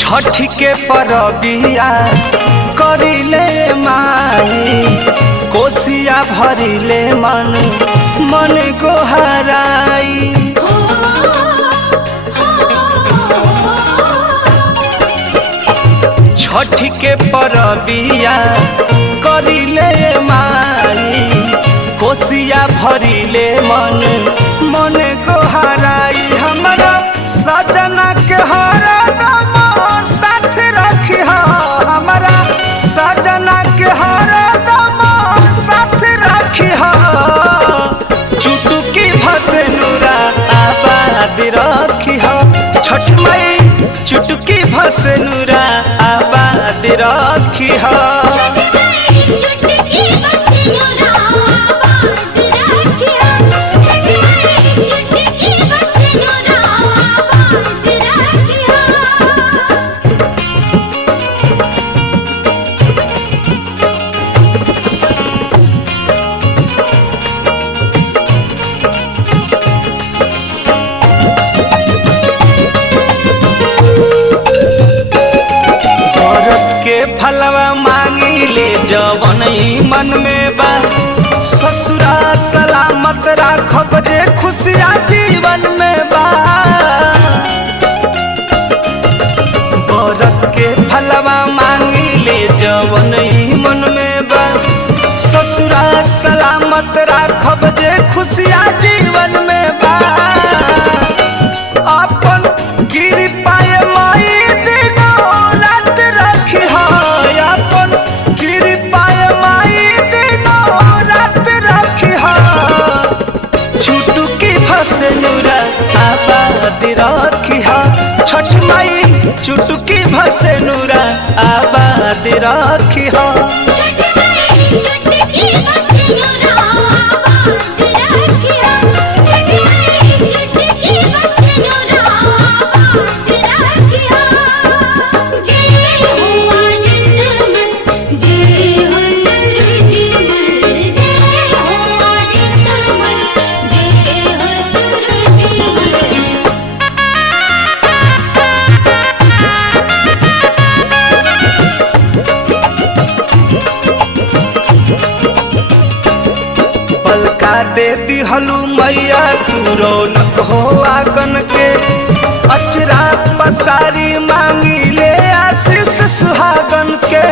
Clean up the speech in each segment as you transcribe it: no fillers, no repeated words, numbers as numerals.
छठ के परबिया करिले माई कोसिया भरिले मन मन गोहराई। छठ के परबिया करिले माई कोसिया भरिले मन मन गोहराई। हमरा सजना के हरदम साथ रखी हमारा सजना के हरदम साथ रखी चुटकी भसे नूरा आबाद रखी छठ मई चुटकी भसे नूरा आबाद रखी फलवा मांगी ले जवन मन में बा ससुरा सलामत राखब जे खुशिया जीवन में बा। बरत के फलवा मांगी ले जवन मन में बा ससुरा सलामत राखब जे खुशिया जीवन में बा। अपन गिर पाए माई दिनों रात रखी भसे नूरा आबाद रखी छठ माई चुटकी भसे नूरा आबाद रखी दे दिहलू मैया तू रौनक हो आंगन के अचरा पसारी मांगी ले आशीष सुहागन के।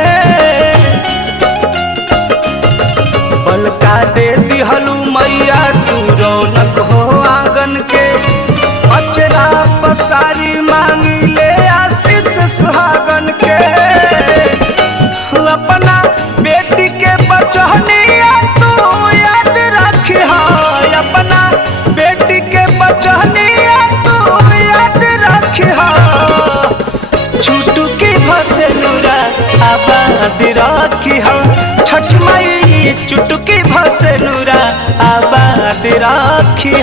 बलका दे दिहलू मैया तू रौनक हो आंगन के अचरा पसारी मांगी ले आशीष सुहागन के। अपना बेटी के बचनिया तू याद रखी अपना बेटी के बचनिया तू याद रखी चुटकी भसे नूरा आबाद रखी छठ माई चुटकी भसे नूरा आबाद रखी